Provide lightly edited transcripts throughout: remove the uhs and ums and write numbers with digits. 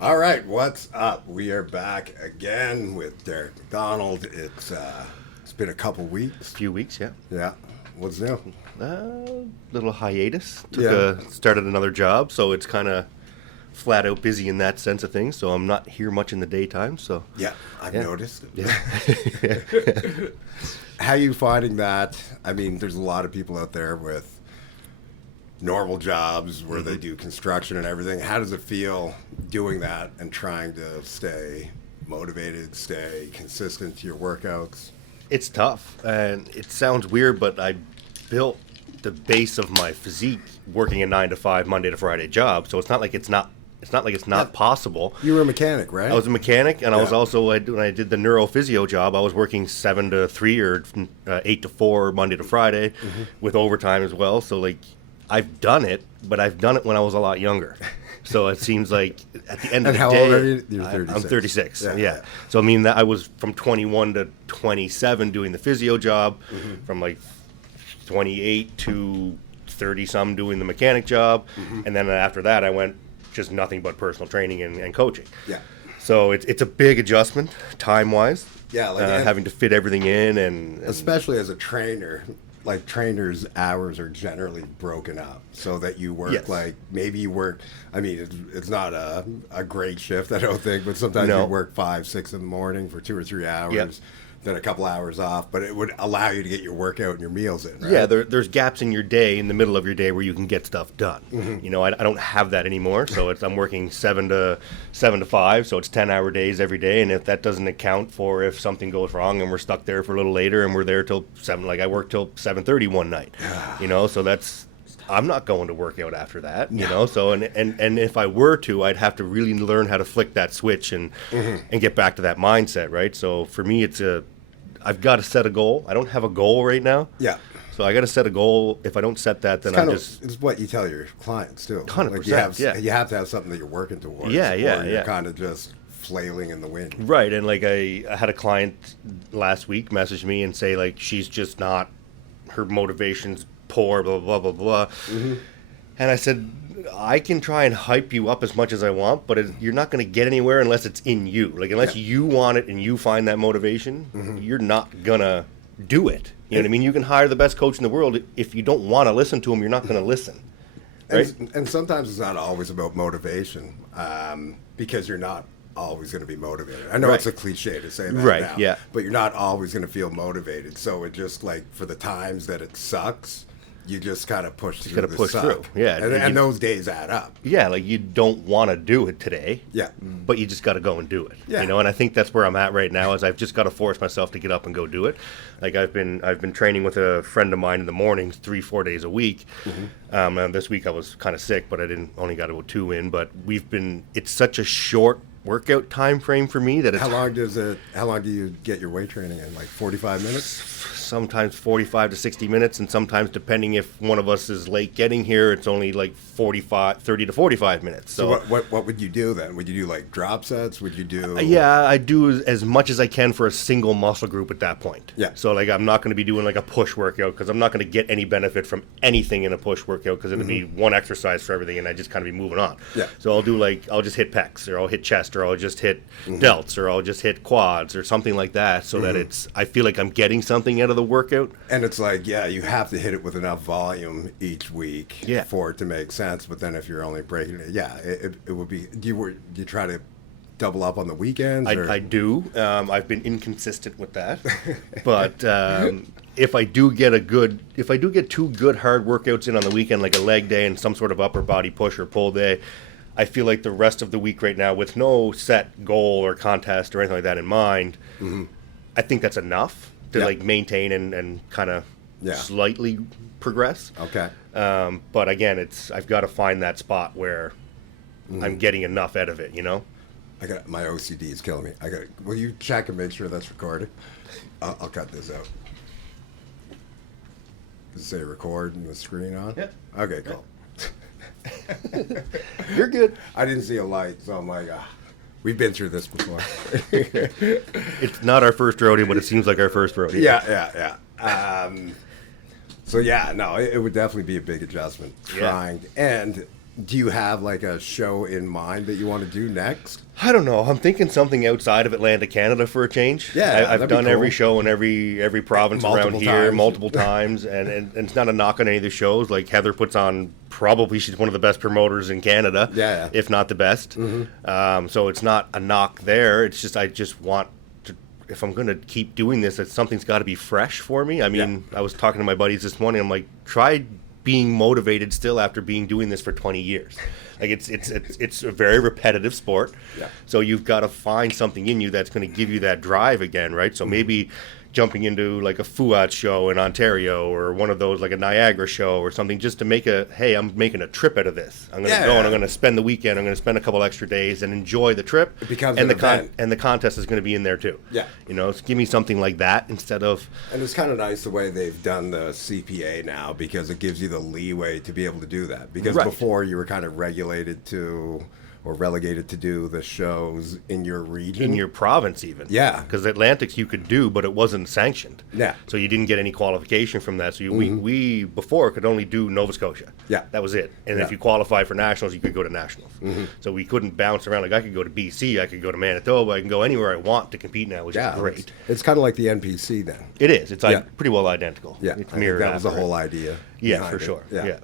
All right, what's up? We are back again with Derek McDonald. It's been a couple weeks. Few weeks, yeah. Yeah. What's new? Little hiatus. Yeah. Started another job, so it's kind of flat out busy in that sense of things. So I'm not here much in the daytime. So Yeah, I've noticed. yeah. How you finding that? I mean, there's a lot of people out there with normal jobs where they do construction and everything. How does it feel doing that and trying to stay motivated, stay consistent to your workouts? It's tough, and it sounds weird, but I built the base of my physique working a 9 to 5 Monday to Friday job. So it's not like it's not. It's not like it's not possible. You were a mechanic, right? I was a mechanic, and I was also when I did the neurophysio job, I was working 7 to 3 or 8 to 4 Monday to Friday, with overtime as well. So like, I've done it, but I've done it when I was a lot younger. So it seems like at the end of the day, how old are you? You're 36. I'm 36. Yeah. Yeah. So I mean that I was from 21 to 27 doing the physio job, from like 28 to 30 some doing the mechanic job, and then after that I went just nothing but personal training and coaching. Yeah. So it's a big adjustment time wise. Yeah, like having to fit everything in and especially as a trainer, like trainers' hours are generally broken up so that you work like maybe you work. I mean, it's not a great shift, I don't think, but sometimes you work 5, 6 in the morning for 2 or 3 hours. Then a couple hours off, but it would allow you to get your workout and your meals in, right? Yeah, there's gaps in your day, in the middle of your day, where you can get stuff done. You know, I don't have that anymore, so I'm working 7 to 5, so it's 10-hour days every day, and if that doesn't account for if something goes wrong and we're stuck there for a little later and we're there till 7, like I worked till 7:30 one night, you know, so I'm not going to work out after that, you know. So and if I were to, I'd have to really learn how to flick that switch and get back to that mindset, right? So for me, I've got to set a goal. I don't have a goal right now. Yeah. So I got to set a goal. If I don't set that, then It's what you tell your clients too. 100%. Like you have to have something that you're working towards. Yeah. Or you're kind of just flailing in the wind. Right. And like I had a client last week message me and say like she's just not, her motivation's poor, blah, blah, blah, blah. And I said, I can try and hype you up as much as I want, but you're not going to get anywhere unless it's in you. Like, unless you want it and you find that motivation, you're not going to do it. You know what I mean? You can hire the best coach in the world. If you don't want to listen to him, you're not going to listen. Right? And sometimes it's not always about motivation, because you're not always going to be motivated. I know it's a cliche to say that now, yeah. But you're not always going to feel motivated. So it just, like, for the times that it sucks, you just kind of push through the suck. Yeah. And those days add up. Yeah, like you don't want to do it today. Yeah. But you just got to go and do it. Yeah. You know, and I think that's where I'm at right now is I've just got to force myself to get up and go do it. Like I've been training with a friend of mine in the mornings 3-4 days a week. And this week I was kind of sick, but I only got about 2 in, but it's such a short workout time frame for me that it's how long do you get your weight training in? Like 45 minutes? Sometimes 45 to 60 minutes, and sometimes, depending if one of us is late getting here, it's only like 30 to 45 minutes. So what would you do then? Would you do like drop sets? Would you do... Yeah, I do as much as I can for a single muscle group at that point. Yeah. So like I'm not going to be doing like a push workout because I'm not going to get any benefit from anything in a push workout because it'll be one exercise for everything and I just kind of be moving on. Yeah. So I'll just hit pecs, or I'll hit chest, or I'll just hit delts, or I'll just hit quads or something like that so that I feel like I'm getting something out of the workout. And it's like, you have to hit it with enough volume each week for it to make sense. But then if you're only breaking it, it would be. Do you try to double up on the weekends? I do. I've been inconsistent with that, but if I do get 2 good hard workouts in on the weekend, like a leg day and some sort of upper body push or pull day, I feel like the rest of the week right now, with no set goal or contest or anything like that in mind, I think that's enough to like maintain and kind of slightly progress. Okay. But again, I've got to find that spot where I'm getting enough out of it, you know? My OCD is killing me. Will you check and make sure that's recorded? I'll cut this out. Does it say record and the screen on? Yeah. Okay, cool. You're good. I didn't see a light, so I'm like, we've been through this before. It's not our first rodeo, but it seems like our first rodeo. Yeah. So it would definitely be a big adjustment. And Do you have like a show in mind that you want to do next? I don't know. I'm thinking something outside of Atlantic, Canada for a change. Yeah, I've done cool. every show in every province around here multiple times, and it's not a knock on any of the shows. Like Heather puts on, probably she's one of the best promoters in Canada, if not the best. So it's not a knock there. It's just I just want to, if I'm going to keep doing this, something's got to be fresh for me. I mean, I was talking to my buddies this morning. I'm like, try being motivated still after doing this for 20 years. Like it's a very repetitive sport. So you've got to find something in you that's going to give you that drive again, right? So maybe jumping into like a Fuat show in Ontario, or one of those like a Niagara show or something, just to make I'm making a trip out of this. I'm going to go and I'm going to spend the weekend. I'm going to spend a couple extra days and enjoy the trip. It becomes and an event. And the contest is going to be in there too. You know, so give me something like that instead of. And it's kind of nice the way they've done the CPA now, because it gives you the leeway to be able to do that. Because before you were kind of regulated to, or relegated to do the shows in your region. In your province even. Yeah. Because Atlantics you could do, but it wasn't sanctioned. Yeah. So you didn't get any qualification from that. So we before could only do Nova Scotia. Yeah. That was it. And if you qualify for nationals, you could go to nationals. So we couldn't bounce around. Like I could go to BC, I could go to Manitoba, I can go anywhere I want to compete now, which is great. It's kind of like the NPC then. It is. It's pretty well identical. Yeah. It's I think that was the whole idea. Yeah, for sure. Yeah.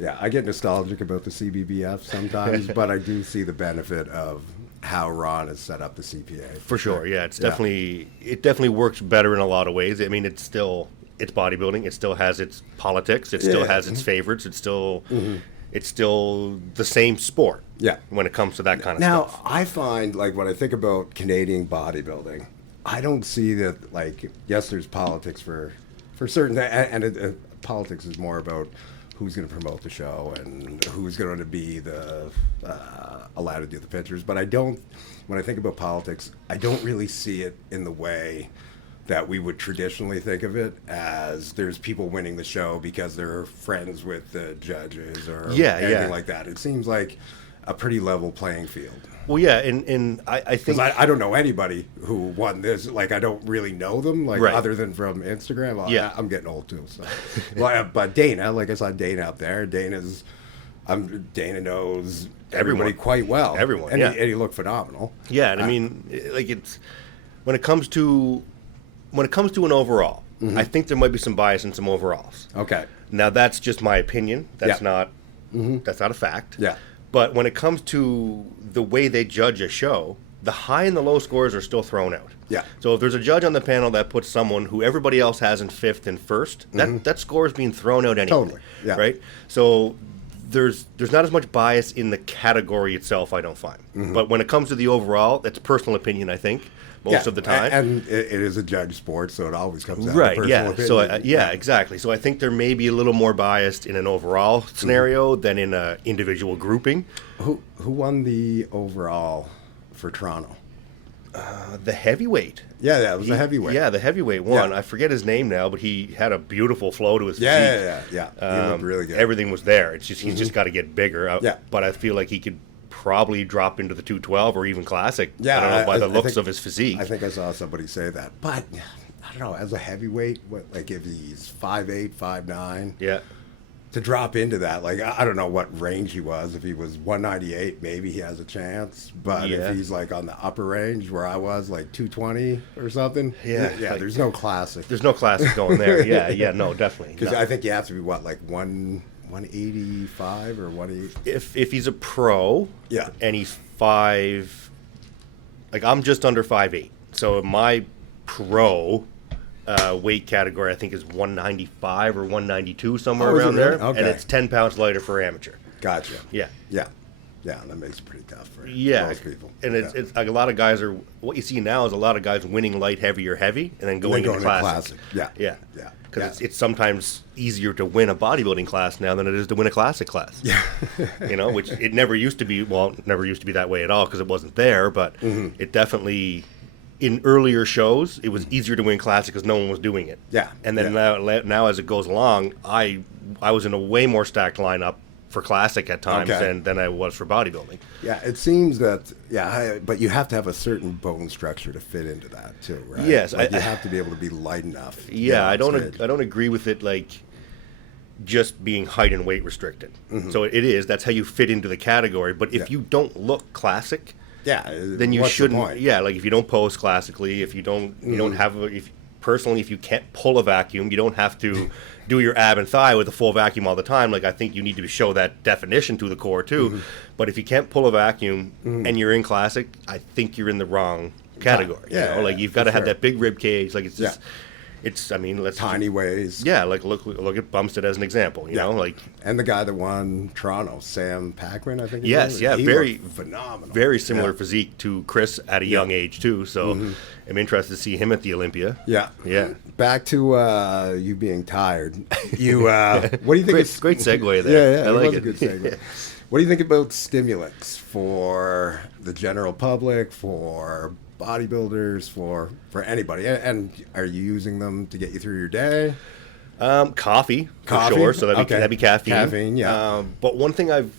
Yeah, I get nostalgic about the CBBF sometimes, but I do see the benefit of how Ron has set up the CPA. For sure, yeah. It definitely works better in a lot of ways. I mean, it's bodybuilding. It still has its politics. It still has its favorites. It's still the same sport. Yeah. When it comes to that kind of stuff. Now, I find, like, when I think about Canadian bodybuilding, I don't see that, like, yes, there's politics for certain, and politics is more about who's going to promote the show and who's going to be allowed to do the pictures. But when I think about politics, I don't really see it in the way that we would traditionally think of it, as there's people winning the show because they're friends with the judges or anything like that. It seems like a pretty level playing field. Well, yeah, and I think... I don't know anybody who won this. Like, I don't really know them, like, other than from Instagram. Well, I'm getting old, too. So. But Dana, like I saw Dana up there. Dana knows everybody quite well. Everyone, and he looked phenomenal. Yeah, and I mean, like, it's... When it comes to an overall, I think there might be some bias in some overalls. Okay. Now, that's just my opinion. That's not a fact. Yeah. But when it comes to the way they judge a show, the high and the low scores are still thrown out. Yeah. So if there's a judge on the panel that puts someone who everybody else has in fifth and first, that score is being thrown out anyway. Totally. Yeah. Right? So there's not as much bias in the category itself, I don't find. But when it comes to the overall, that's personal opinion, I think, most of the time. And it is a judge sport, so it always comes down to personal opinion. So, exactly. So I think there may be a little more biased in an overall scenario than in an individual grouping. Who won the overall for Toronto? The heavyweight. Yeah, it was the heavyweight. Yeah, the heavyweight won. I forget his name now, but he had a beautiful flow to his physique. Yeah. He looked really good. Everything was there. It's just he's just got to get bigger. But I feel like he could probably drop into the 212 or even classic. Yeah, I don't know, by the looks of his physique. I think I saw somebody say that. But I don't know, as a heavyweight, if he's 5'8", 5'9", yeah, to drop into that, like, I don't know what range he was. If he was 198, maybe he has a chance. But if he's like on the upper range where I was, like 220 or something, like, there's no classic. There's no classic going there. No, definitely. Because I think you have to be like 185 or 180. If he's a pro, and he's I'm just under 5'8", so my pro weight category I think is 195 or 192, somewhere around there, and it's 10 pounds lighter for amateur. Gotcha. Yeah, that makes it pretty tough for most people. And it's like a lot of guys are. What you see now is a lot of guys winning light, heavy, or heavy, and then going into classic. Yeah. Because it's sometimes easier to win a bodybuilding class now than it is to win a classic class. Yeah. Which it never used to be. Well, it never used to be that way at all because it wasn't there. But it definitely, in earlier shows, it was easier to win classic because no one was doing it. Yeah. And then now as it goes along, I was in a way more stacked lineup for classic at times than I was for bodybuilding. Yeah, it seems that, but you have to have a certain bone structure to fit into that too, right? Yes. You have to be able to be light enough. Yeah, I don't agree with it, like, just being height and weight restricted. So it is. That's how you fit into the category. But if you don't look classic, then you shouldn't. Yeah, like if you don't pose classically, if you don't, you don't have. Personally, if you can't pull a vacuum, you don't have to do your ab and thigh with a full vacuum all the time. Like I think you need to show that definition to the core too. But if you can't pull a vacuum and you're in classic, I think you're in the wrong category. You know? Like you've got to have that big rib cage. Like it's just. It's, I mean, let's tiny ways. Yeah, like look at Bumstead as an example, you know, like. And the guy that won Toronto, Sam Packman, I think. Yes, yeah, very phenomenal, very similar physique to Chris at a young age too. So I'm interested to see him at the Olympia. Yeah. Back to you being tired. You, what do you think? Great segue there. Yeah, I like it. Was a good segue. What do you think about stimulants for the general public, for bodybuilders, for anybody? And are you using them to get you through your day? Coffee, for sure. So that'd be caffeine. Caffeine, yeah. But one thing I've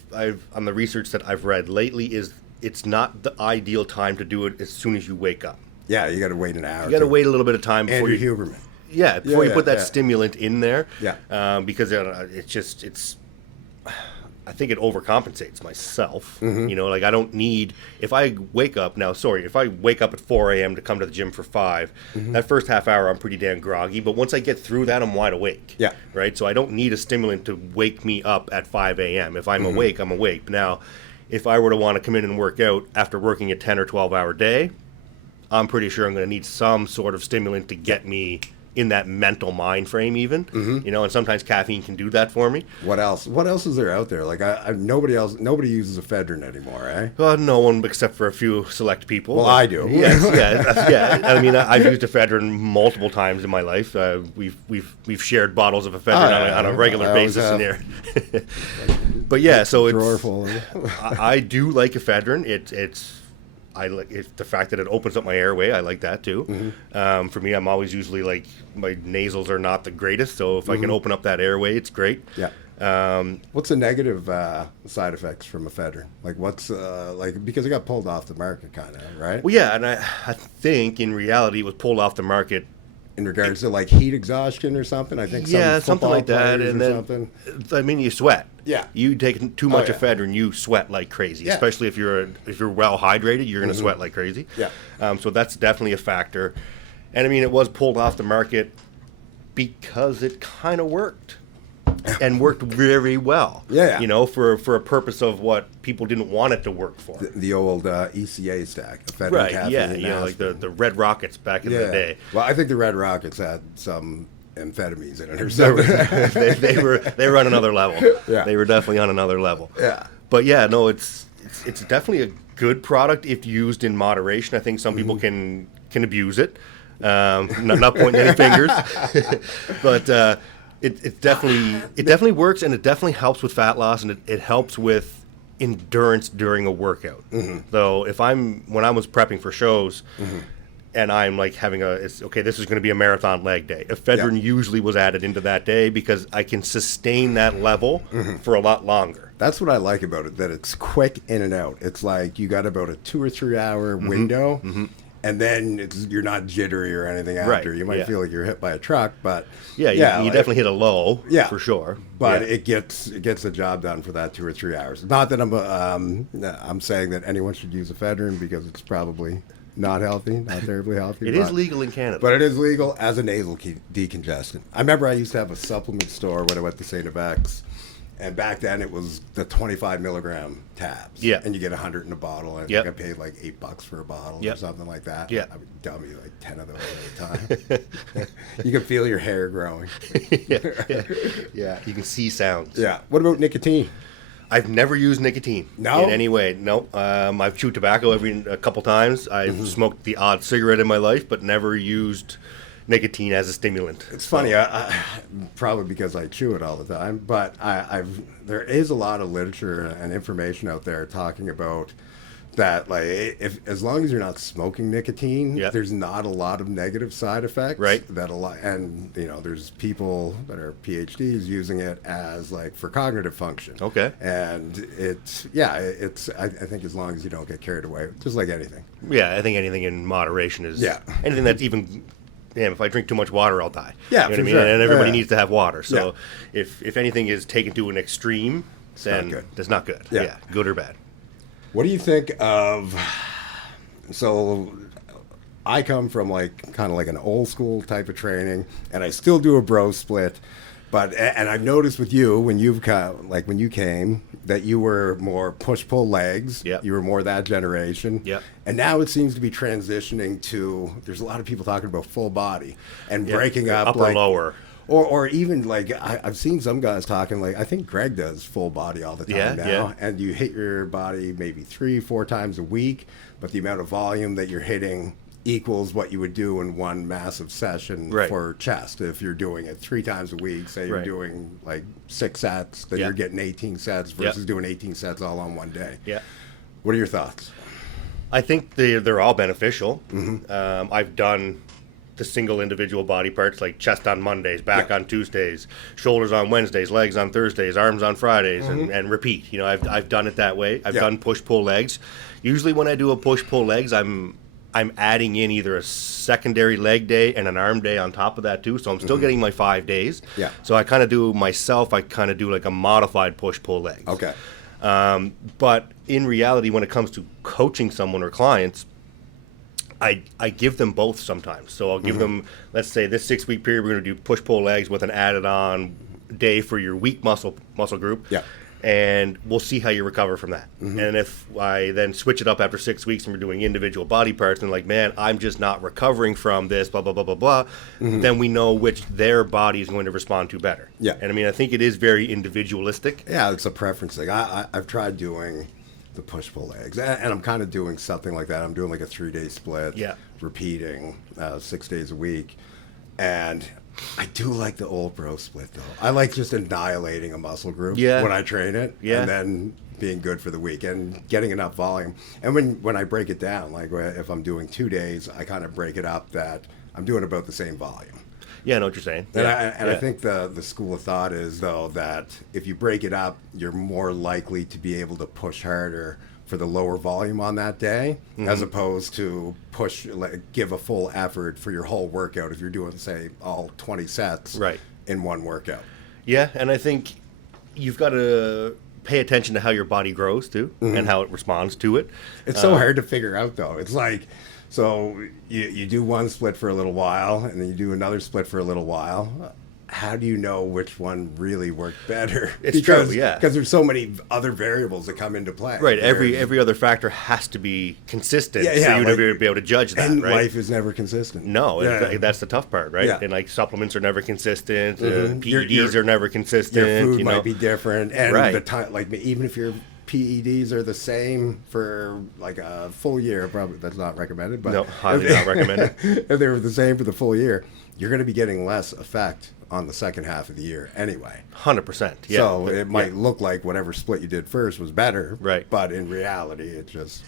on the research that I've read lately is it's not the ideal time to do it as soon as you wake up. Yeah, you got to wait an hour. You got to wait a little bit of time before Andrew Huberman. Yeah, before you put that stimulant in there. Yeah. Because it's. I think it overcompensates myself. You know, like I don't need, if I wake up at 4 a.m. to come to the gym for 5, that first half hour I'm pretty damn groggy, but once I get through that, I'm wide awake. Yeah. Right? So I don't need a stimulant to wake me up at 5 a.m. If I'm awake, I'm awake. Now, if I were to want to come in and work out after working a 10 or 12 hour day, I'm pretty sure I'm going to need some sort of stimulant to get me in that mental mind frame even, you know, and sometimes caffeine can do that for me. What else is there out there? Like nobody uses ephedrine anymore, eh? Well, no one except for a few select people. Well, I do. Yeah. I mean, I've used ephedrine multiple times in my life. We've shared bottles of ephedrine on a regular basis in here. But yeah, so I do like ephedrine. I like it, the fact that it opens up my airway. I like that too. For me, I'm always usually like my nasals are not the greatest, so if I can open up that airway, it's great. Yeah. What's the negative side effects from ephedrine? Like what's because it got pulled off the market, kind of, right? Well, yeah, and I think in reality it was pulled off the market in regards to like heat exhaustion or something. I think something like that, and then I mean you sweat. Yeah, you take too much ephedrine, you sweat like crazy. Especially if you're well hydrated, you're going to sweat like crazy. Yeah. So that's definitely a factor. And I mean, it was pulled off the market because it kind of worked. And worked very well. Yeah. You know, for a purpose of what people didn't want it to work for. The old ECA stack. Ephedrine, right, caffeine, yeah. You know, like the Red Rockets back in the day. Well, I think the Red Rockets had some amphetamines in it or something. they were on another level. Yeah. They were definitely on another level. Yeah. But yeah, no, it's definitely a good product if used in moderation. I think some people can abuse it. Not pointing any fingers. But It definitely works, and it definitely helps with fat loss, and it helps with endurance during a workout. Though when I was prepping for shows, and I'm like this is going to be a marathon leg day. Ephedrine usually was added into that day because I can sustain that level for a lot longer. That's what I like about it, that it's quick in and out. It's like you got about a 2 or 3 hour window. And then you're not jittery or anything after. Right, You might feel like you're hit by a truck, but you definitely hit a low, for sure. But it gets the job done for that 2 or 3 hours. Not that I'm saying that anyone should use ephedrine because it's probably not healthy, not terribly healthy. It is legal in Canada, but it is legal as a nasal decongestant. I remember I used to have a supplement store when I went to St. X. And back then it was the 25 milligram tabs. Yeah. And you get 100 in a bottle. And I think I paid like $8 for a bottle or something like that. Yeah. I would dummy like 10 of those at a time. You can feel your hair growing. Yeah. You can see sounds. Yeah. What about nicotine? I've never used nicotine in any way. No. I've chewed tobacco a couple times. I've smoked the odd cigarette in my life, but never used nicotine as a stimulant. It's funny, I probably because I chew it all the time, but there is a lot of literature and information out there talking about that, like, as long as you're not smoking nicotine, there's not a lot of negative side effects. Right. And you know, there's people that are PhDs using it as like for cognitive function. Okay. And I think as long as you don't get carried away, just like anything. Yeah, I think anything in moderation is anything that's even damn, if I drink too much water, I'll die. Yeah, you know for what I mean? sure. And everybody Yeah. needs to have water. So Yeah. if anything is taken to an extreme, then that's not good. Yeah. Good or bad. What do you think of? So, I come from like kind of like an old school type of training, and I still do a bro split. But and I've noticed with you when you've come, like when you came, that you were more push pull legs. Yep. You were more that generation. Yep. And now it seems to be transitioning to. There's a lot of people talking about full body and breaking up upper like, lower. Or even like I've seen some guys talking like I think Greg does full body all the time now, and you hit your body maybe 3-4 times a week, but the amount of volume that you're hitting equals what you would do in one massive session for chest. If you're doing it 3 times a week, say you're doing like 6 sets, then you're getting 18 sets versus doing 18 sets all on one day. Yeah. What are your thoughts? I think they're all beneficial. Mm-hmm. I've done the single individual body parts, like chest on Mondays, back on Tuesdays, shoulders on Wednesdays, legs on Thursdays, arms on Fridays, and repeat. You know, I've done it that way. I've done push-pull legs. Usually when I do a push-pull legs, I'm adding in either a secondary leg day and an arm day on top of that too. So I'm still getting my 5 days. Yeah. So I kind of do like a modified push-pull legs. Okay. But in reality, when it comes to coaching someone or clients, I give them both sometimes. So I'll give them, let's say this 6-week period, we're going to do push-pull legs with an added on day for your weak muscle group. Yeah. And we'll see how you recover from that. And if I then switch it up after 6 weeks and we're doing individual body parts and like, man, I'm just not recovering from this, blah, blah, blah, blah, blah, then we know which their body is going to respond to better. Yeah. And I mean, I think it is very individualistic. Yeah, it's a preference thing. I've tried doing the push-pull legs, and I'm kind of doing something like that. I'm doing like a 3-day split, repeating 6 days a week, and I do like the old bro split though. I like just annihilating a muscle group when I train it, and then being good for the week and getting enough volume. And when I break it down, like if I'm doing 2 days, I kind of break it up that I'm doing about the same volume. Yeah, I know what you're saying. And I think the school of thought is, though, that if you break it up, you're more likely to be able to push harder for the lower volume on that day, as opposed to give a full effort for your whole workout if you're doing, say, all 20 sets in one workout. Yeah, and I think you've got to pay attention to how your body grows, too, and how it responds to it. It's so hard to figure out, though. It's like... So you do one split for a little while, and then you do another split for a little while. How do you know which one really worked better? It's true, yeah. Because there's so many other variables that come into play. Right, every other factor has to be consistent for you to be able to judge that, and right? life is never consistent. No, that's the tough part, right? Yeah. And like supplements are never consistent, PEDs are never consistent. Your food you know? might be different, and the time, like even if your PEDs are the same for like a full year, probably that's not recommended. But no, highly not recommended. If they were the same for the full year, you're going to be getting less effect on the second half of the year anyway. 100%. Yeah. So it might look like whatever split you did first was better, right? But in reality, it just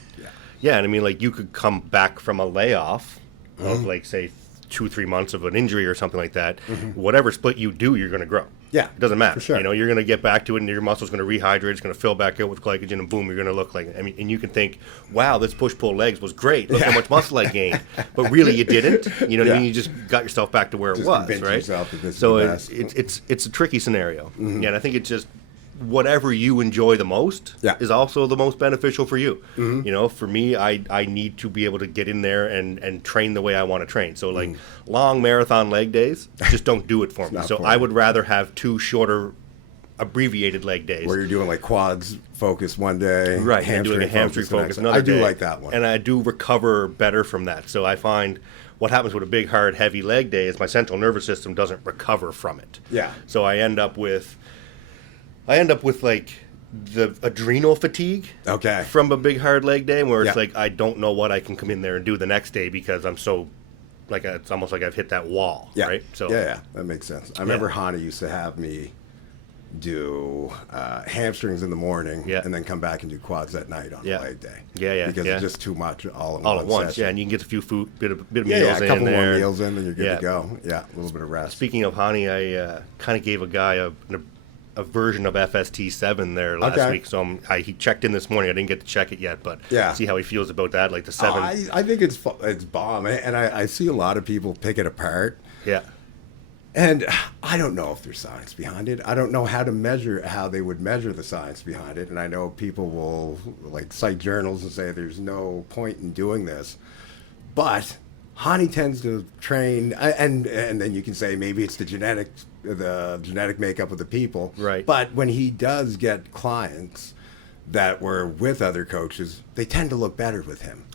Yeah, and I mean, like you could come back from a layoff of like say 2-3 months of an injury or something like that. Whatever split you do, you're going to grow. Yeah, it doesn't matter. For sure. You know, you're going to get back to it, and your muscle's going to rehydrate. It's going to fill back out with glycogen, and boom, you're going to look like. I mean, and you can think, "Wow, this push-pull legs was great. Look how much muscle I gained." But really, you didn't. You know what I mean? You just got yourself back to where it was, right? So it's a tricky scenario. Yeah, and I think it's just whatever you enjoy the most is also the most beneficial for you. You know, for me, I need to be able to get in there and train the way I want to train. So like long marathon leg days, just don't do it for me. So I would rather have 2 shorter abbreviated leg days. Where you're doing like quads focus one day. Right, and doing a hamstring focus another day. I do like that one. And I do recover better from that. So I find what happens with a big, hard, heavy leg day is my central nervous system doesn't recover from it. Yeah. So I end up with like the adrenal fatigue from a big hard leg day where it's like I don't know what I can come in there and do the next day because I'm so like it's almost like I've hit that wall, right? So that makes sense. I remember Hana used to have me do hamstrings in the morning and then come back and do quads at night on the leg day. Because it's just too much all at once. Yeah, and you can get a few bit of meals a couple in more there. meals in, then you're good to go. Yeah, a little bit of rest. Speaking of Hani, I kind of gave a guy a version of FST7 there last week, so he checked in this morning. I didn't get to check it yet, but see how he feels about that, like the 7. I think it's bomb, and I see a lot of people pick it apart. Yeah. And I don't know if there's science behind it. I don't know how they would measure the science behind it. And I know people will like cite journals and say there's no point in doing this. But Hani tends to train, and then you can say maybe it's the genetic makeup of the people. Right. But when he does get clients that were with other coaches, they tend to look better with him.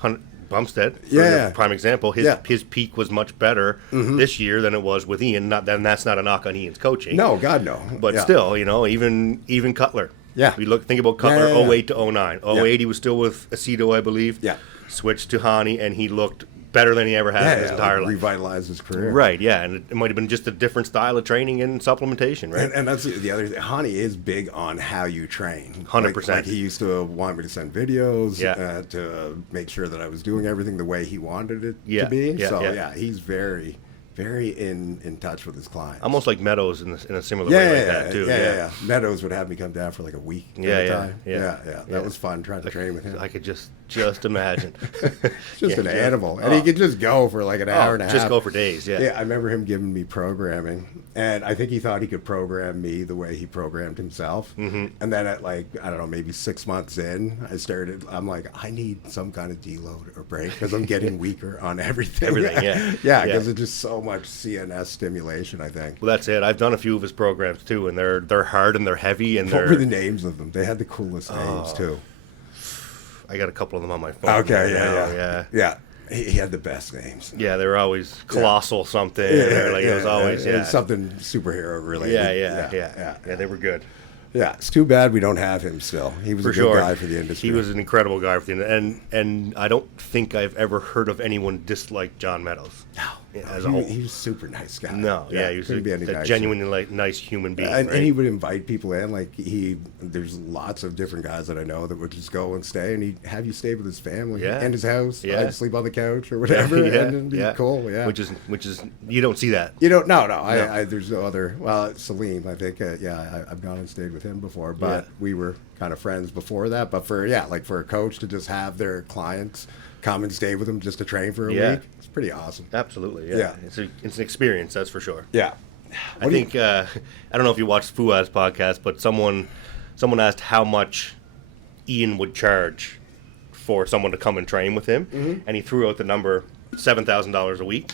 Bumstead, for prime example, his peak was much better this year than it was with Ian. That's not a knock on Ian's coaching. No, God, no. But still, even Cutler. Yeah. Think about Cutler, 08 to 09. 08, he was still with Aceto, I believe. Yeah. Switched to Hani, and he looked better than he ever has in his entire life. Revitalized his career. Right, yeah, and it might have been just a different style of training and supplementation, right? And that's the other thing. Hani is big on how you train. 100%. Like he used to want me to send videos to make sure that I was doing everything the way he wanted it to be. He's very, very in touch with his clients. Almost like Meadows in a similar way like that, too. Yeah. Meadows would have me come down for like a week at a time. That was fun trying to train with him. I could just imagine. Just an animal. And he could just go for like an hour and a half. Just go for days, Yeah, I remember him giving me programming. And I think he thought he could program me the way he programmed himself. Mm-hmm. And then at maybe 6 months in, I'm like, I need some kind of deload or break because I'm getting weaker on everything. Because it's just so much CNS stimulation, I think. Well, that's it. I've done a few of his programs too, and they're hard and they're heavy. And what were the names of them? They had the coolest names too. I got a couple of them on my phone. Okay, yeah. He had the best names. Yeah, they were always colossal something. It was always something superhero related. Yeah, they were good. Yeah, it's too bad we don't have him still. He was a good guy for the industry. He was an incredible guy for the industry. And I don't think I've ever heard of anyone dislike John Meadows. No, as a whole. He was a super nice guy. He was a genuinely nice human being. And he would invite people in. There's lots of different guys that I know that would just go and stay, and he'd have you stay with his family and his house. I'd sleep on the couch or whatever, and it'd be cool. Yeah, which is you don't see that. You don't. No. There's no other. Well, Salim, I think. I've gone and stayed with him before, but we were kind of friends before that. But for a coach to just have their clients come and stay with them just to train for a week, it's pretty awesome. Absolutely, yeah. It's an experience, that's for sure. Yeah. I think I don't know if you watched Fuad's podcast, but someone asked how much Ian would charge for someone to come and train with him, and he threw out the number $7,000 a week.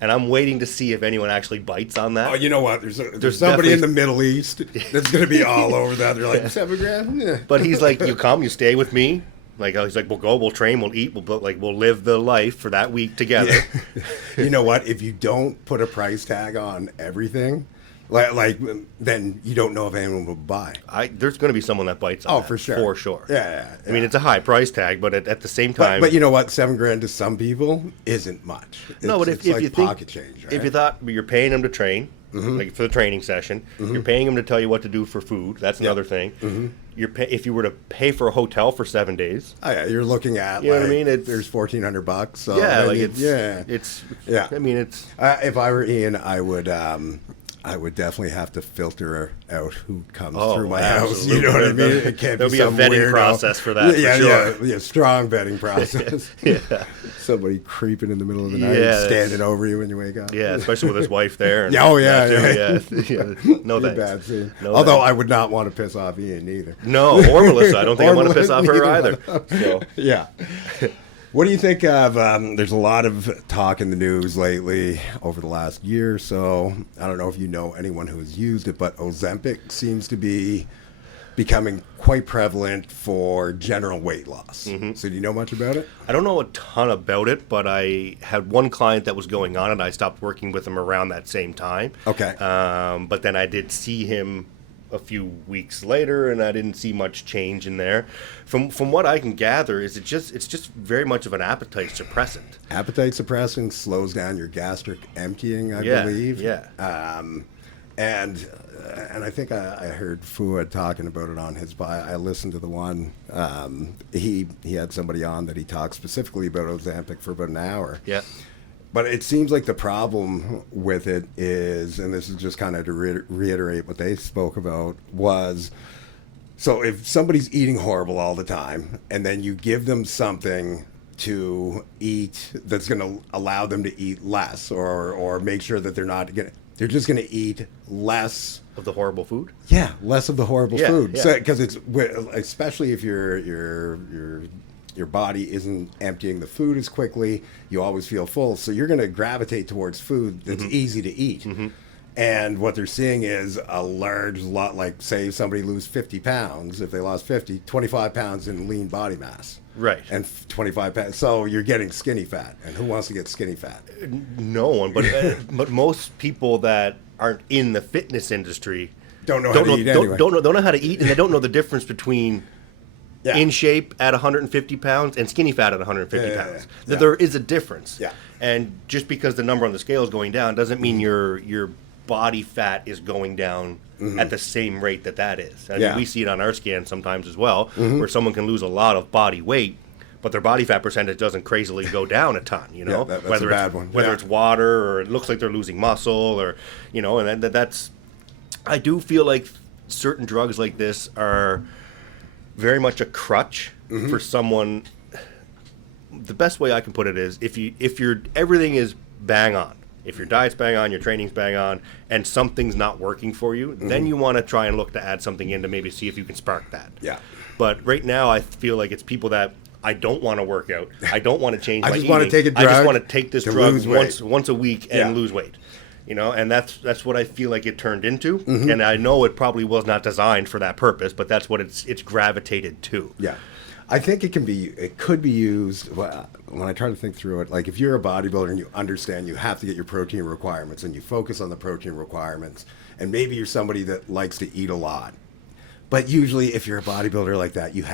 And I'm waiting to see if anyone actually bites on that. Oh, you know what? There's somebody in the Middle East that's going to be all over that. They're like, $7,000? Yeah. But he's like, you come, you stay with me. He's like, we'll go, we'll train, we'll eat, we'll live the life for that week together. Yeah. You know what? If you don't put a price tag on everything, then you don't know if anyone will buy. There's going to be someone that bites on that. For sure. For sure. Yeah. I mean, it's a high price tag, but at the same time... But you know what? $7,000 to some people isn't much. But if you think... pocket change, right? If you thought you're paying them to train, for the training session, you're paying them to tell you what to do for food, that's another thing. If you were to pay for a hotel for 7 days... Oh, yeah, you're looking at, you know what I mean? There's $1,400. So I mean, it's... if I were Ian, I would definitely have to filter out who comes through my house. You know what I mean? It can't There'll be a vetting process for that. Yeah, strong vetting process. Somebody creeping in the middle of the night, standing over you when you wake up. Yeah, especially with his wife there. No, bad scene. Although I would not want to piss off Ian either. No, or Melissa. I don't think I want to piss off her either. So. Yeah. What do you think of, there's a lot of talk in the news lately over the last year or so. I don't know if you know anyone who has used it, but Ozempic seems to be becoming quite prevalent for general weight loss. So do you know much about it? I don't know a ton about it, but I had one client that was going on it. I stopped working with him around that same time. Okay. But then I did see him a few weeks later, and I didn't see much change in there. From what I can gather, it's just very much of an appetite suppressant. Appetite suppressant slows down your gastric emptying, I believe. Yeah. And I think I heard Fuad talking about it on his bio. I listened to the one. He had somebody on that he talked specifically about Ozempic for about an hour. Yeah. But it seems like the problem with it is, and this is just kind of to reiterate what they spoke about, was so if somebody's eating horrible all the time and then you give them something to eat that's going to allow them to eat less or make sure that they're just going to eat less of the horrible food. Yeah, less of the horrible food. Yeah. So because it's especially if your body isn't emptying the food as quickly, you always feel full. So you're going to gravitate towards food that's easy to eat. Mm-hmm. And what they're seeing is a large lot, like say somebody lose 50 pounds, if they lost 25 pounds in lean body mass. Right. And 25 pounds. So you're getting skinny fat. And who wants to get skinny fat? No one. But most people that aren't in the fitness industry don't know how to eat anyway. Don't know how to eat, and they don't know the difference between in shape at 150 pounds and skinny fat at 150 pounds. That there is a difference. Yeah. And just because the number on the scale is going down doesn't mean your body fat is going down at the same rate that is. I mean, we see it on our scans sometimes as well, where someone can lose a lot of body weight, but their body fat percentage doesn't crazily go down a ton, you know? That's whether a bad one. Whether it's water or it looks like they're losing muscle or, you know, and that's... I do feel like certain drugs like this are very much a crutch for someone. The best way I can put it is if you're everything is bang on. If your diet's bang on, your training's bang on, and something's not working for you, then you want to try and look to add something in to maybe see if you can spark that. Yeah. But right now, I feel like it's people that I don't want to work out. I don't want to change my eating. I just want to take a drug. I just want to take this drug once a week and lose weight. You know, and that's what I feel like it turned into. And I know it probably was not designed for that purpose, but that's what it's gravitated to. Yeah. I think it could be used, when I try to think through it, like if you're a bodybuilder and you understand you have to get your protein requirements and you focus on the protein requirements, and maybe you're somebody that likes to eat a lot. But usually if you're a bodybuilder like that, you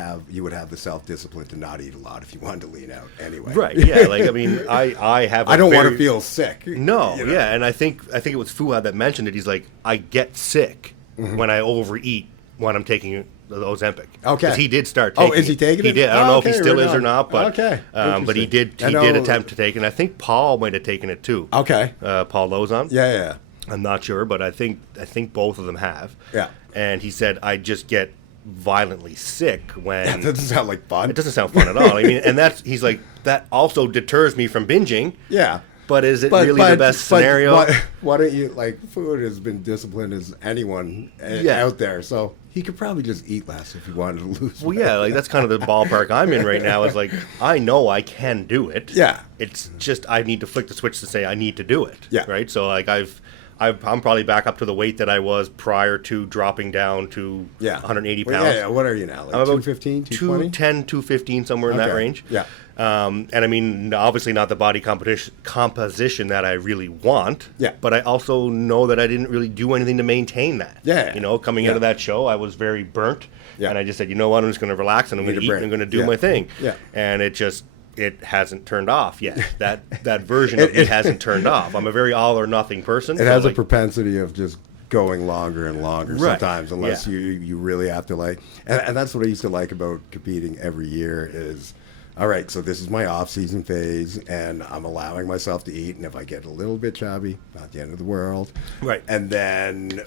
would have the self-discipline to not eat a lot if you wanted to lean out anyway. Right, yeah. Like, I mean, I have I don't want to feel sick. No, you know? Yeah, and I think it was Fuad that mentioned it. He's like, I get sick when I overeat when I'm taking the Ozempic. Okay. Because he did start taking it. Oh, is he taking it? He did. I don't know if he still is or not, but but he did attempt to take it. And I think Paul might have taken it too. Okay. Paul Lozon. Yeah. I'm not sure, but I think both of them have. Yeah. And he said, I just get violently sick when... That doesn't sound like fun. It doesn't sound fun at all. I mean, and he's like, that also deters me from binging. Yeah. But is it really the best scenario? Why don't you, like, Food has been disciplined as anyone out there, so he could probably just eat less if he wanted to lose weight. Yeah, like, that's kind of the ballpark I'm in right now, is like, I know I can do it. Yeah. It's just I need to flick the switch to say I need to do it. Yeah. Right? So, like, I'm probably back up to the weight that I was prior to dropping down to 180 pounds. Yeah. What are you now? Like 215, 220? 210, 215, somewhere in that range. Yeah. And I mean, obviously not the body composition that I really want. Yeah. But I also know that I didn't really do anything to maintain that. Yeah. You know, coming into that show, I was very burnt. Yeah. And I just said, you know what, I'm just going to relax and I'm going to eat and I'm going to do my thing. Yeah. And it hasn't turned off yet. That version of me hasn't turned off. I'm a very all or nothing person. It has a propensity of just going longer and longer sometimes, unless you really have to like. And that's what I used to like about competing every year is, all right, so this is my off-season phase, and I'm allowing myself to eat, and if I get a little bit chubby, not the end of the world. Right. And then,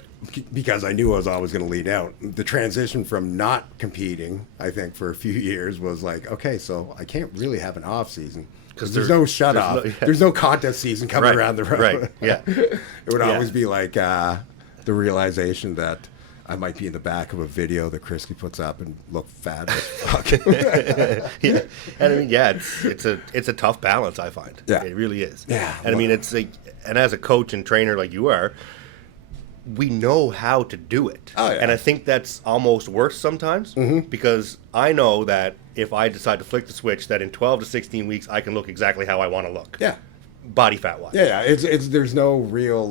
because I knew I was always going to lean out, the transition from not competing, I think, for a few years was like, okay, so I can't really have an off-season. Because there's no shut-off. There's no contest season coming around the road. Right, yeah. It would always be like the realization that I might be in the back of a video that Christy puts up and look fat as fuck. Yeah. And I mean, it's a tough balance, I find. Yeah. It really is. Yeah. And I mean, it's like, and as a coach and trainer like you are, we know how to do it. Oh, yeah. And I think that's almost worse sometimes because I know that if I decide to flick the switch, that in 12 to 16 weeks, I can look exactly how I want to look. Yeah. Body fat wise. Yeah. It's there's no real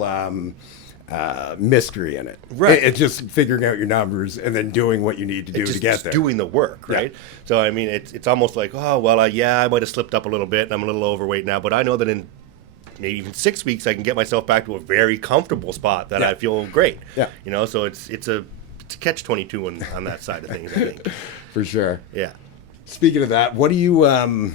mystery in it. Right. It's just figuring out your numbers and then doing what you need to do to get there. Doing the work, right? Yeah. So, I mean, it's almost like, oh, well, I might have slipped up a little bit and I'm a little overweight now, but I know that in maybe even 6 weeks I can get myself back to a very comfortable spot that I feel great. Yeah. You know, so it's a catch-22 on that side of things, I think. For sure. Yeah. Speaking of that, what do you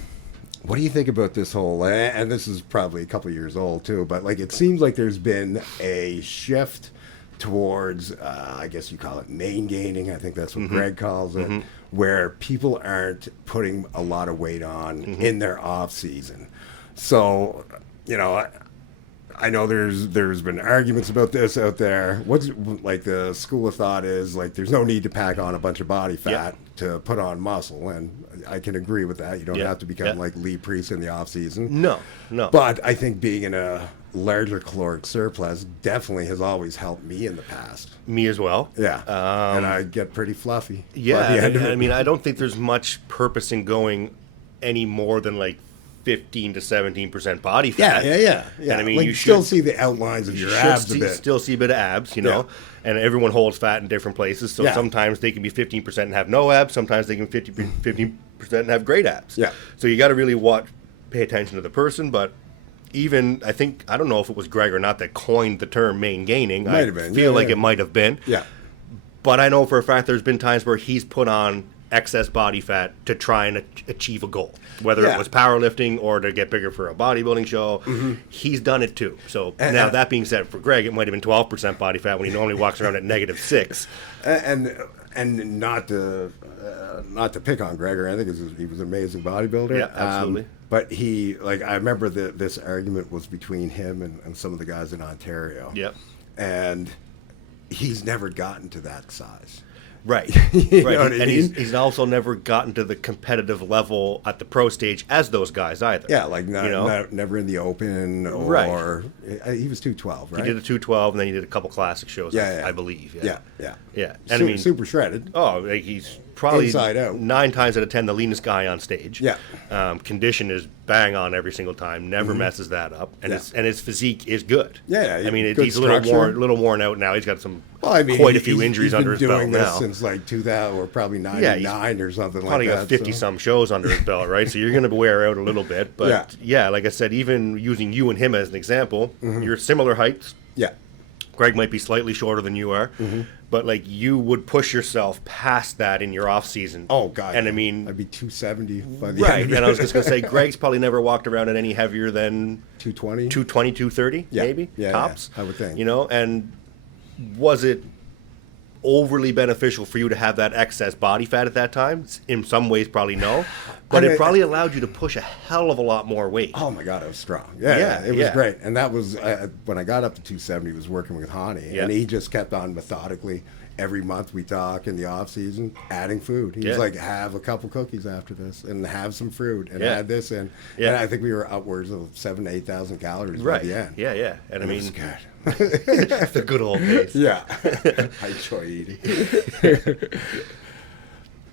What do you think about this whole, and this is probably a couple of years old too, but like it seems like there's been a shift towards, I guess you call it maingaining. I think that's what Greg calls it, where people aren't putting a lot of weight on in their off season. So, you know, I know there's been arguments about this out there. What's like the school of thought is like there's no need to pack on a bunch of body fat to put on muscle, and I can agree with that. You don't have to become like Lee Priest in the off season. No. But I think being in a larger caloric surplus definitely has always helped me in the past. Me as well. Yeah, and I get pretty fluffy. Yeah, I mean, I don't think there's much purpose in going any more than like 15 to 17% body fat. Yeah. And I mean, like you still see the outlines of your abs a bit. Still see a bit of abs, you know. And everyone holds fat in different places. So sometimes they can be 15% and have no abs. Sometimes they can be 15% and have great abs. Yeah. So you got to really pay attention to the person. But even, I don't know if it was Greg or not that coined the term maingaining. Might have been. I feel like it might have been. Yeah. But I know for a fact there's been times where he's put on excess body fat to try and achieve a goal, whether it was powerlifting or to get bigger for a bodybuilding show. He's done it too. So now that being said, for Greg, it might have been 12% body fat when he normally walks around at -6. And not to pick on Greg or anything, because he was an amazing bodybuilder. Yeah, absolutely. But I remember this argument was between him and some of the guys in Ontario. Yep. And he's never gotten to that size. Right. You know what I and mean? he's also never gotten to the competitive level at the pro stage as those guys either. Yeah, like never in the open or he was 212, right? He did a 212 and then he did a couple classic shows, I believe. Yeah. And I mean, super shredded. Oh, like he's probably inside out. 9 times out of 10 the leanest guy on stage. Yeah. Condition is bang on every single time. Never messes that up, and his physique is good. Yeah. I mean, he's a little worn out now. He's got some quite a few injuries under his belt now. He's been doing this since like 2000 or probably 99 or something like that. Probably got 50 some shows under his belt, right? So you're going to wear out a little bit, but like I said, even using you and him as an example, you're similar heights. Yeah. Greg might be slightly shorter than you are, but like you would push yourself past that in your off season. Oh God! And I mean, I'd be 270 by the end. And I was just gonna say, Greg's probably never walked around at any heavier than 220, 230, maybe tops. I would think. You know, and was it overly beneficial for you to have that excess body fat at that time? In some ways, probably no. But it probably allowed you to push a hell of a lot more weight. Oh my God, it was strong. Yeah, it was great. And that was when I got up to 270. Was working with Hani, and he just kept on methodically. Every month we talk in the off season, adding food. He was like, have a couple cookies after this, and have some fruit, and add this in. And I think we were upwards of 7,000 to 8,000 calories by the end. Yeah. And I mean, it was good. The good old days. Yeah, I enjoy eating.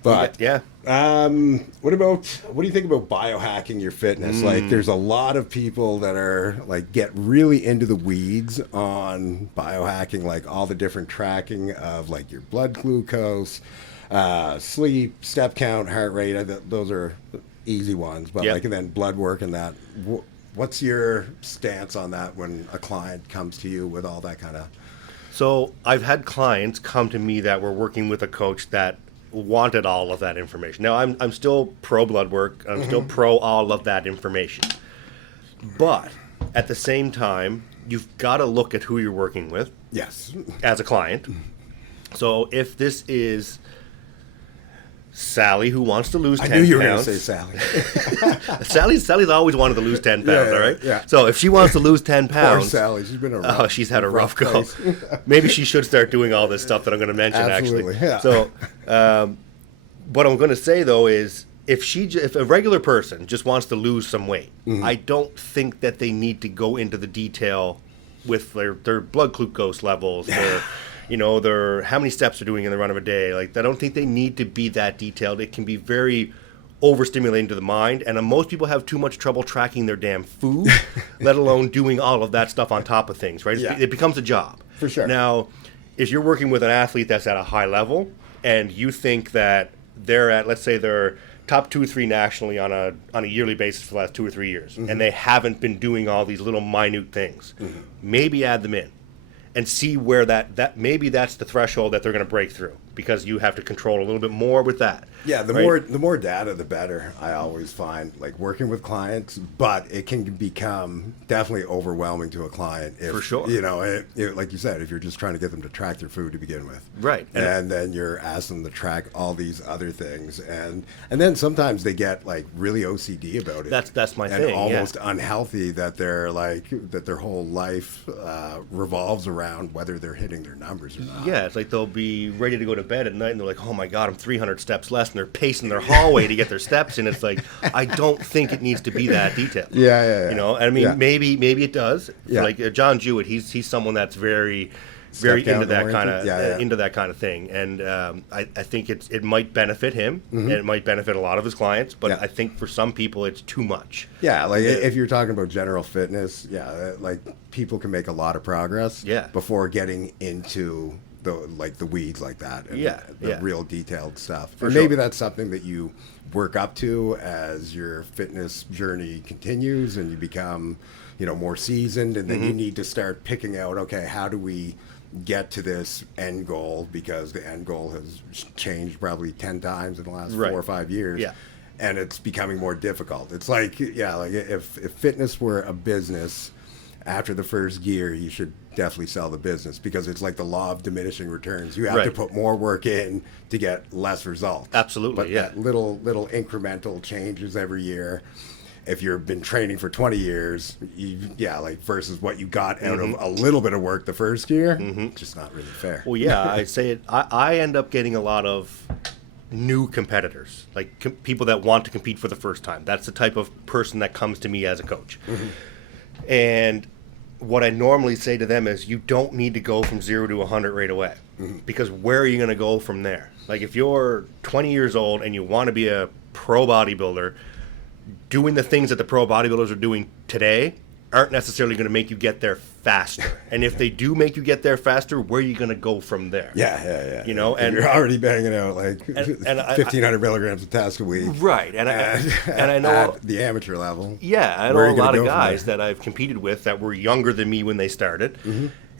But what do you think about biohacking your fitness? Like, there's a lot of people that are like get really into the weeds on biohacking, like all the different tracking of like your blood glucose, sleep, step count, heart rate. Those are easy ones, but like, and then blood work and that. What's your stance on that when a client comes to you with all that kind of? So I've had clients come to me that were working with a coach that wanted all of that information. Now I'm still pro blood work. I'm still pro all of that information. But at the same time, you've got to look at who you're working with. Yes. As a client. So if this is Sally, who wants to lose 10 pounds. I knew you were going to say Sally. Sally's always wanted to lose 10 pounds, all right? Yeah. So if she wants to lose 10 pounds... Poor Sally. She's been she's had a rough go. Maybe she should start doing all this stuff that I'm going to mention, Absolutely, actually. Yeah. So what I'm going to say, though, is if a regular person just wants to lose some weight, I don't think that they need to go into the detail with their blood glucose levels, their how many steps they're doing in the run of a day. Like, I don't think they need to be that detailed. It can be very overstimulating to the mind, and most people have too much trouble tracking their damn food, let alone doing all of that stuff on top of things, right? Yeah. It becomes a job. For sure. Now, if you're working with an athlete that's at a high level, and you think that they're at, let's say they're top 2 or 3 nationally on a yearly basis for the last 2 or 3 years, and they haven't been doing all these little minute things, maybe add them in. And see where that maybe that's the threshold that they're going to break through, because you have to control a little bit more with that. Yeah, the right? more data, the better. I always find, like, working with clients, but it can become definitely overwhelming to a client if, For sure. like you said, if you're just trying to get them to track their food to begin with, Right. and then you're asking them to track all these other things, and then sometimes they get like really OCD about it. That's my and thing. almost unhealthy that they're like that their whole life revolves around whether they're hitting their numbers or not. Yeah, it's like they'll be ready to go to bed at night and they're like, oh my God, I'm 300 steps less, and they're pacing their hallway to get their steps in. It's like, I don't think it needs to be that detailed. Yeah. You know, I mean, maybe it does. Yeah. Like John Jewett, he's someone that's very into that kind of into that kind of thing, and I think it might benefit him, and it might benefit a lot of his clients, but I think for some people it's too much. Yeah, like if you're talking about general fitness, like people can make a lot of progress before getting into the weeds like that, and the real detailed stuff. For and sure. maybe that's something that you work up to as your fitness journey continues and you become, more seasoned, and then you need to start picking out, okay, how do we get to this end goal, because the end goal has changed probably 10 times in the last 4 or 5 years. Yeah. And it's becoming more difficult. It's like, like if fitness were a business, after the first year, you should definitely sell the business, because it's like the law of diminishing returns. You have to put more work in to get less results. Absolutely, but that little incremental changes every year. If you've been training for 20 years, versus what you got out of a little bit of work the first year, just not really fair. Well, yeah, I'd say it. I end up getting a lot of new competitors, like people that want to compete for the first time. That's the type of person that comes to me as a coach. And what I normally say to them is, you don't need to go from 0 to 100 right away, because where are you going to go from there? Like if you're 20 years old and you want to be a pro bodybuilder, doing the things that the pro bodybuilders are doing today aren't necessarily going to make you get there faster. And if they do make you get there faster, where are you going to go from there? Yeah. And you're already banging out like 1,500 milligrams of TaLk a week. Right. And I know at the amateur level. Yeah, I know a lot of guys that I've competed with that were younger than me when they started.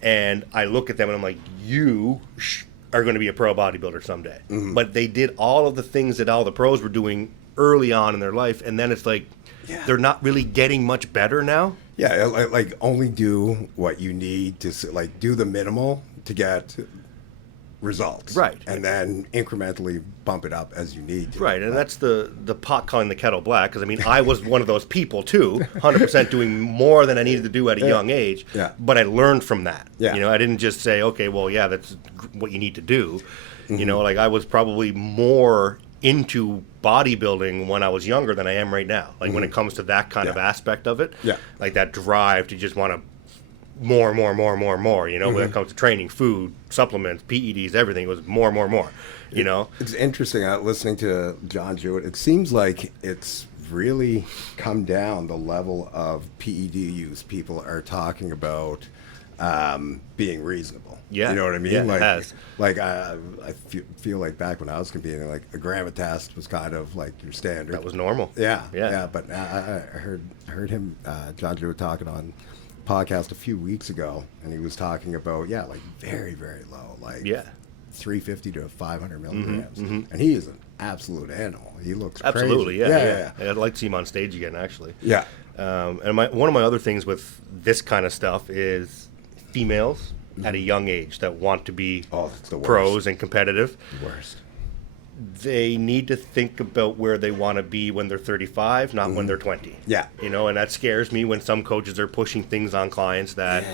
And I look at them and I'm like, you are going to be a pro bodybuilder someday. But they did all of the things that all the pros were doing early on in their life, and then it's like they're not really getting much better now. Yeah, like only do what you need to, like, do the minimal to get results. Right. And then incrementally bump it up as you need to. Right, and that's the pot calling the kettle black, because, I mean, I was one of those people, too, 100% doing more than I needed to do at a young age, but I learned from that. Yeah. I didn't just say, okay, well, that's what you need to do. Like I was probably more into bodybuilding when I was younger than I am right now. Like when it comes to that kind of aspect of it, like that drive to just want to more. When it comes to training, food, supplements, PEDs, everything, it was more. It's interesting listening to John Jewett. It seems like it's really come down the level of PED use. People are talking about being reasonable. Yeah. You know what I mean? Yeah, like, it has. Like I feel like back when I was competing, like a gram of test was kind of like your standard. That was normal. Yeah. But I heard him, John Jewett, talking on a podcast a few weeks ago, and he was talking about like very, very low, like 350 to 500 milligrams, and he is an absolute animal. He looks absolutely crazy. Yeah. I'd like to see him on stage again, actually. Yeah. And one of my other things with this kind of stuff is females at a young age that want to be pros and competitive. The worst. They need to think about where they want to be when they're 35, not when they're 20. Yeah. And that scares me when some coaches are pushing things on clients that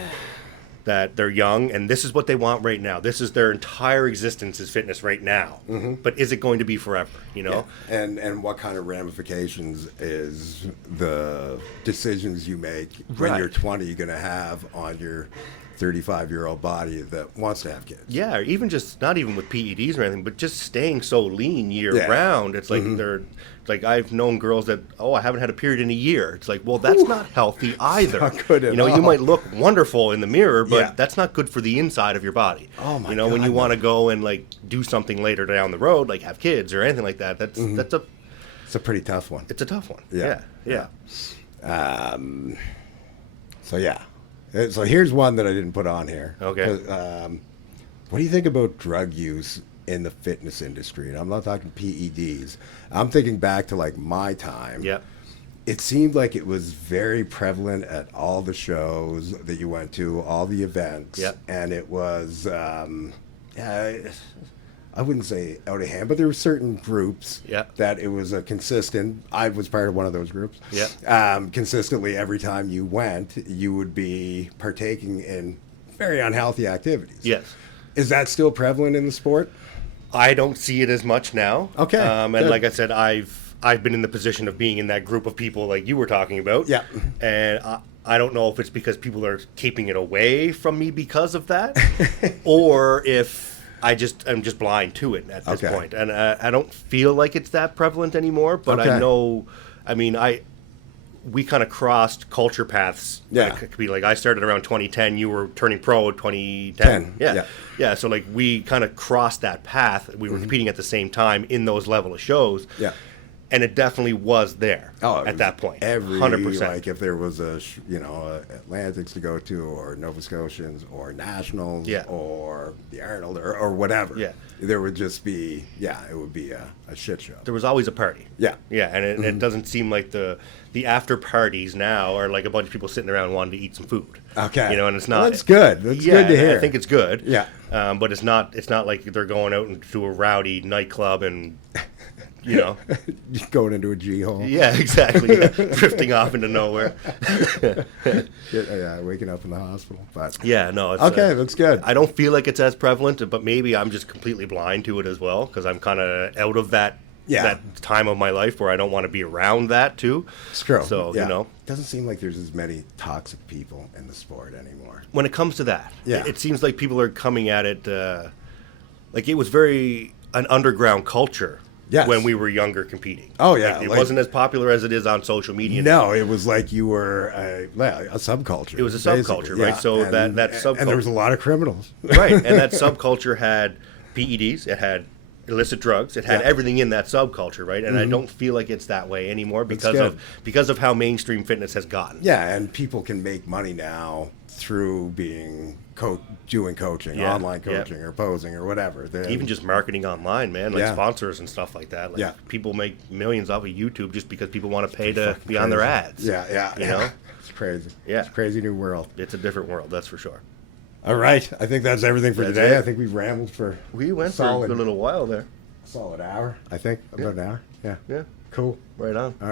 they're young and this is what they want right now. This is their entire existence is fitness right now. But is it going to be forever, Yeah. And what kind of ramifications is the decisions you make when you're 20 going to have on your 35-year-old body that wants to have kids? Yeah, or even just not even with PEDs or anything, but just staying so lean year round. It's like I've known girls that I haven't had a period in a year. It's like, well, that's not healthy either. Not good at all. You might look wonderful in the mirror, but that's not good for the inside of your body. Oh my God. When you want to go and like do something later down the road, like have kids or anything like that, it's a pretty tough one. It's a tough one. Yeah. So here's one that I didn't put on here. Okay. What do you think about drug use in the fitness industry, and I'm not talking PEDs. I'm thinking back to like my time. Yeah. It seemed like it was very prevalent at all the shows that you went to, all the events. Yep. And it was, I wouldn't say out of hand, but there were certain groups that it was a consistent. I was part of one of those groups. Yeah. Consistently, every time you went, you would be partaking in very unhealthy activities. Yes. Is that still prevalent in the sport? I don't see it as much now. Okay. And like I said, I've been in the position of being in that group of people like you were talking about. Yeah. And I don't know if it's because people are keeping it away from me because of that, or if I'm just blind to it at this point. And I don't feel like it's that prevalent anymore, but I know, I mean, we kind of crossed culture paths. Yeah. Like, it could be like I started around 2010, you were turning pro at 2010. Yeah. So like we kind of crossed that path. We were competing at the same time in those level of shows. Yeah. And it definitely was there at that point. 100%. Like if there was Atlantics to go to, or Nova Scotians, or Nationals, or the Arnold, or whatever. Yeah. There would just be, it would be a shit show. There was always a party. Yeah. Yeah, and it doesn't seem like the after parties now are like a bunch of people sitting around wanting to eat some food. Okay. You know, and it's not. Well, that's good. That's good to hear. I think it's good. Yeah. But it's not like they're going out into a rowdy nightclub and, you know. Going into a G-hole. Yeah, exactly. Yeah. Drifting off into nowhere. Waking up in the hospital. But yeah, no. It's, okay, that's good. I don't feel like it's as prevalent, but maybe I'm just completely blind to it as well, because I'm kind of out of that time of my life where I don't want to be around that too. It's true. So, you know. It doesn't seem like there's as many toxic people in the sport anymore. When it comes to that, it seems like people are coming at it, like it was very an underground culture. Yes. When we were younger competing. Oh, yeah. Like, it wasn't as popular as it is on social media. No, it was like you were a subculture. It was a subculture, right? So that subculture. And there was a lot of criminals. Right. And that subculture had PEDs, it had illicit drugs, it had everything in that subculture, right? And I don't feel like it's that way anymore because of how mainstream fitness has gotten. Yeah, and people can make money now through being doing coaching, online coaching, or posing, or whatever. Even just marketing online, man, like sponsors and stuff like that. Like people make millions off of YouTube just because people want to pay to be on their ads. Yeah. You know? It's crazy. Yeah. It's a crazy new world. It's a different world, that's for sure. All right. I think that's everything for today. I think we rambled for a good little while there. Solid hour, I think. About an hour. Yeah. Yeah. Cool. Right on. All right.